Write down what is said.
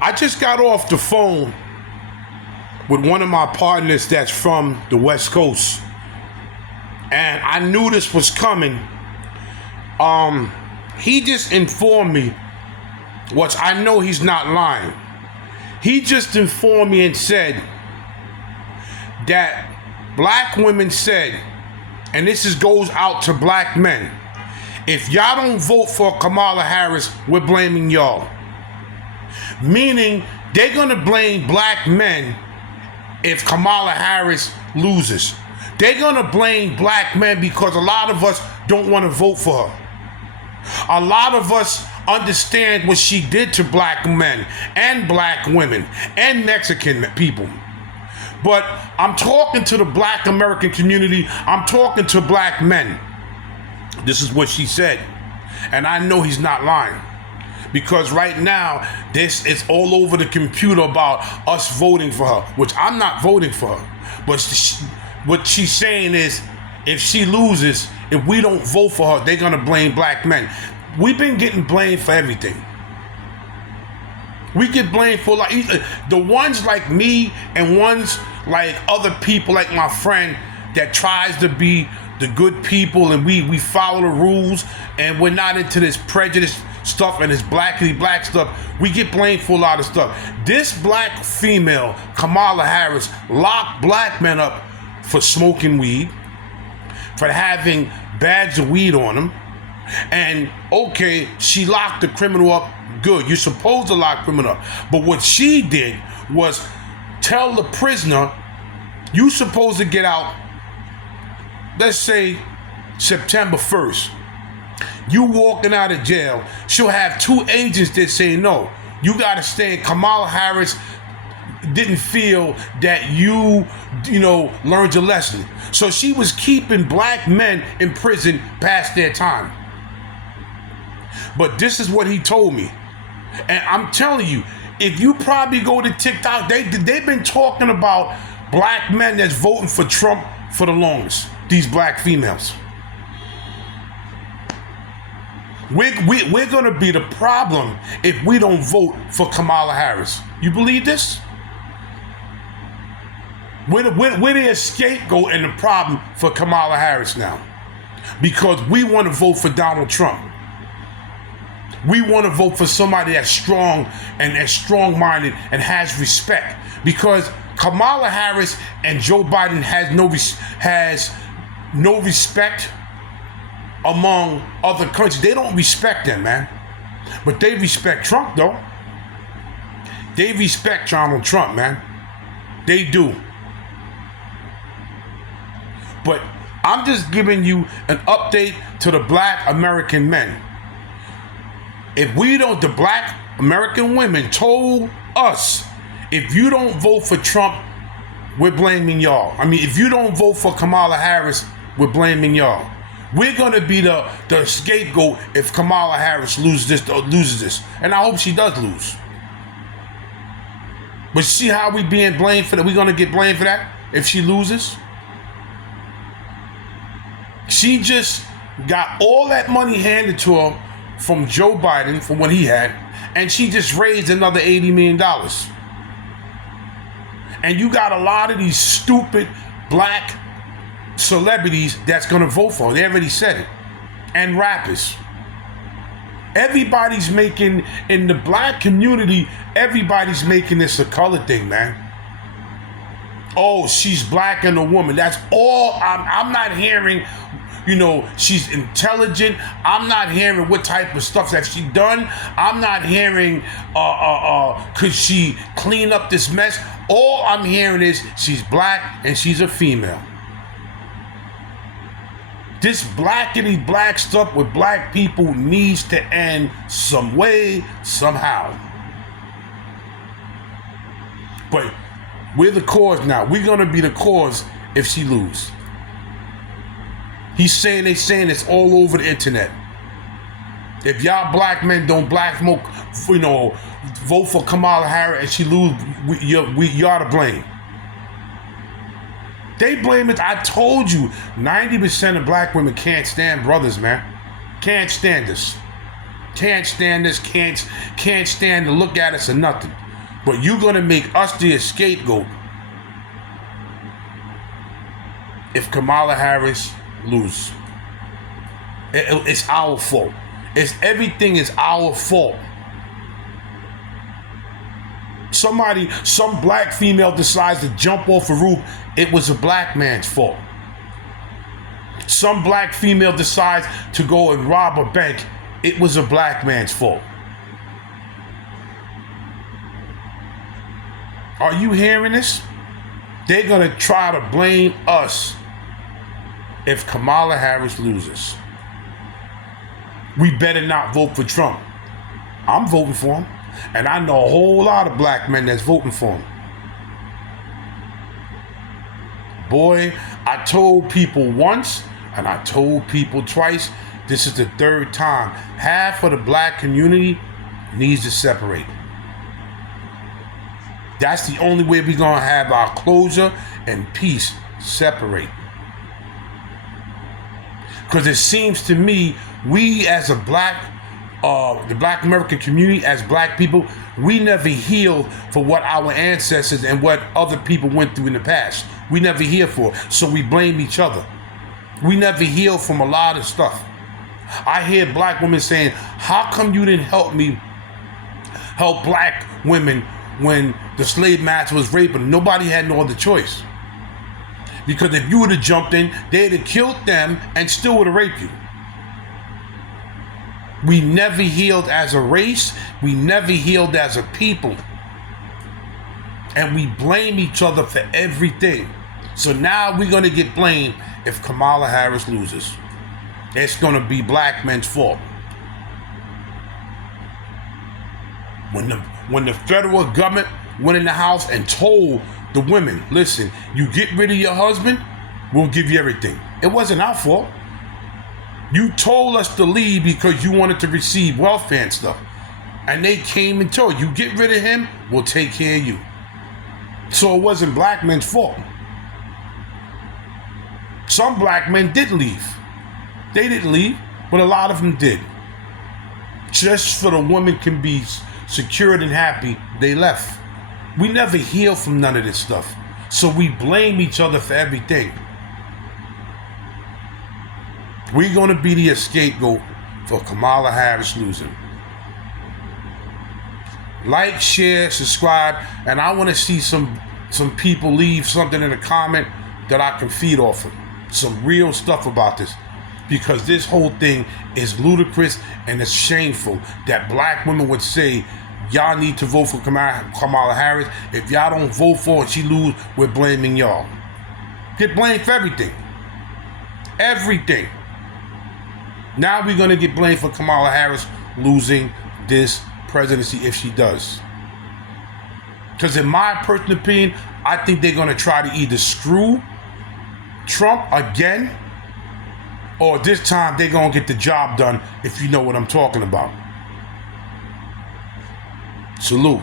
I just got off the phone with one of my partners that's from the West Coast, and I knew this was coming. He just informed me, which I know he's not lying. He just informed me and said that black women said, and goes out to black men, if y'all don't vote for Kamala Harris, we're blaming y'all. Meaning, they're gonna blame black men if Kamala Harris loses. They're gonna blame black men because a lot of us don't want to vote for her. A lot of us understand what she did to black men and black women and Mexican people. But I'm talking to the black American community. I'm talking to black men. This is what she said. And I know he's not lying. Because right now, this is all over the computer about us voting for her, which I'm not voting for her. But what she's saying is, if she loses, if we don't vote for her, they're going to blame black men. We've been getting blamed for everything. We get blamed for the ones like me and ones like other people, like my friend that tries to be the good people, and we follow the rules, and we're not into this prejudice stuff and this blackity black stuff. We get blamed for a lot of stuff. This black female, Kamala Harris, locked black men up for smoking weed, for having bags of weed on them. And okay, she locked the criminal up. Good, you're supposed to lock criminal up. But what she did was tell the prisoner, you supposed to get out, let's say September 1st. You walking out of jail, she'll have two agents that say, no, you gotta stay. Kamala Harris didn't feel that you learned your lesson. So she was keeping black men in prison past their time. But this is what he told me. And I'm telling you, if you probably go to TikTok, they've been talking about black men that's voting for Trump for the longest. These black females. We're going to be the problem if we don't vote for Kamala Harris. You believe this? We're the scapegoat and the problem for Kamala Harris now. Because we want to vote for Donald Trump. We want to vote for somebody that's strong and that's strong-minded and has respect. Because Kamala Harris and Joe Biden has no respect among other countries. They don't respect them, man. But they respect Trump, though. They respect Donald Trump, man. They do. But I'm just giving you an update to the black American men. If we don't, the black American women told us, if you don't vote for Trump, we're blaming y'all. I mean, if you don't vote for Kamala Harris, we're blaming y'all. We're going to be the scapegoat if Kamala Harris loses this. And I hope she does lose. But see how we being blamed for that? We're going to get blamed for that if she loses? She just got all that money handed to her from Joe Biden, from what he had, and she just raised another $80 million. And you got a lot of these stupid black celebrities that's gonna vote for her. They already said it. And rappers. Everybody's making, in the black community, everybody's making this a color thing, man. Oh, she's black and a woman. That's all. I'm not hearing, she's intelligent. I'm not hearing what type of stuff that she done. I'm not hearing, could she clean up this mess? All I'm hearing is she's black and she's a female. This blackity black stuff with black people needs to end some way, somehow. But we're the cause now. We're going to be the cause if she loses. They're saying it's all over the internet. If y'all black men don't vote for Kamala Harris and she lose, y'all to blame. They blame it. I told you, 90% of black women can't stand brothers, man. Can't stand us. Can't stand this. Can't stand to look at us or nothing. But you're going to make us the scapegoat if Kamala Harris loses. It's our fault. Everything is our fault. Some black female decides to jump off a roof, it was a black man's fault. Some black female decides to go and rob a bank, it was a black man's fault. Are you hearing this? They're going to try to blame us if Kamala Harris loses. We better not vote for Trump. I'm voting for him. And I know a whole lot of black men that's voting for him. Boy, I told people once and I told people twice. This is the third time. Half of the black community needs to separate. That's the only way we're going to have our closure and peace. Separate. Because it seems to me, we as a the black American community, as black people, we never healed for what our ancestors and what other people went through in the past. We never healed for it. So we blame each other. We never healed from a lot of stuff. I hear black women saying, how come you didn't help black women when the slave master was raping them? Nobody had no other choice. Because if you would have jumped in, they'd have killed them and still would have raped you. We never healed as a race. We never healed as a people. And we blame each other for everything. So now we're going to get blamed if Kamala Harris loses. It's going to be black men's fault. When the federal government went in the house and told the women, listen, you get rid of your husband, we'll give you everything. It wasn't our fault. You told us to leave because you wanted to receive welfare and stuff. And they came and told you, get rid of him, we'll take care of you. So it wasn't black men's fault. Some black men did leave. They didn't leave, but a lot of them did. Just so the woman can be secured and happy, they left. We never heal from none of this stuff. So we blame each other for everything. We're going to be the scapegoat for Kamala Harris losing. Like, share, subscribe, and I want to see some people leave something in a comment that I can feed off of. Some real stuff about this. Because this whole thing is ludicrous and it's shameful that black women would say, y'all need to vote for Kamala Harris. If y'all don't vote for her and she lose, we're blaming y'all. Get blamed for everything. Everything. Now we're going to get blamed for Kamala Harris losing this presidency if she does. Because in my personal opinion, I think they're going to try to either screw Trump again, or this time they're going to get the job done, if you know what I'm talking about. Salute.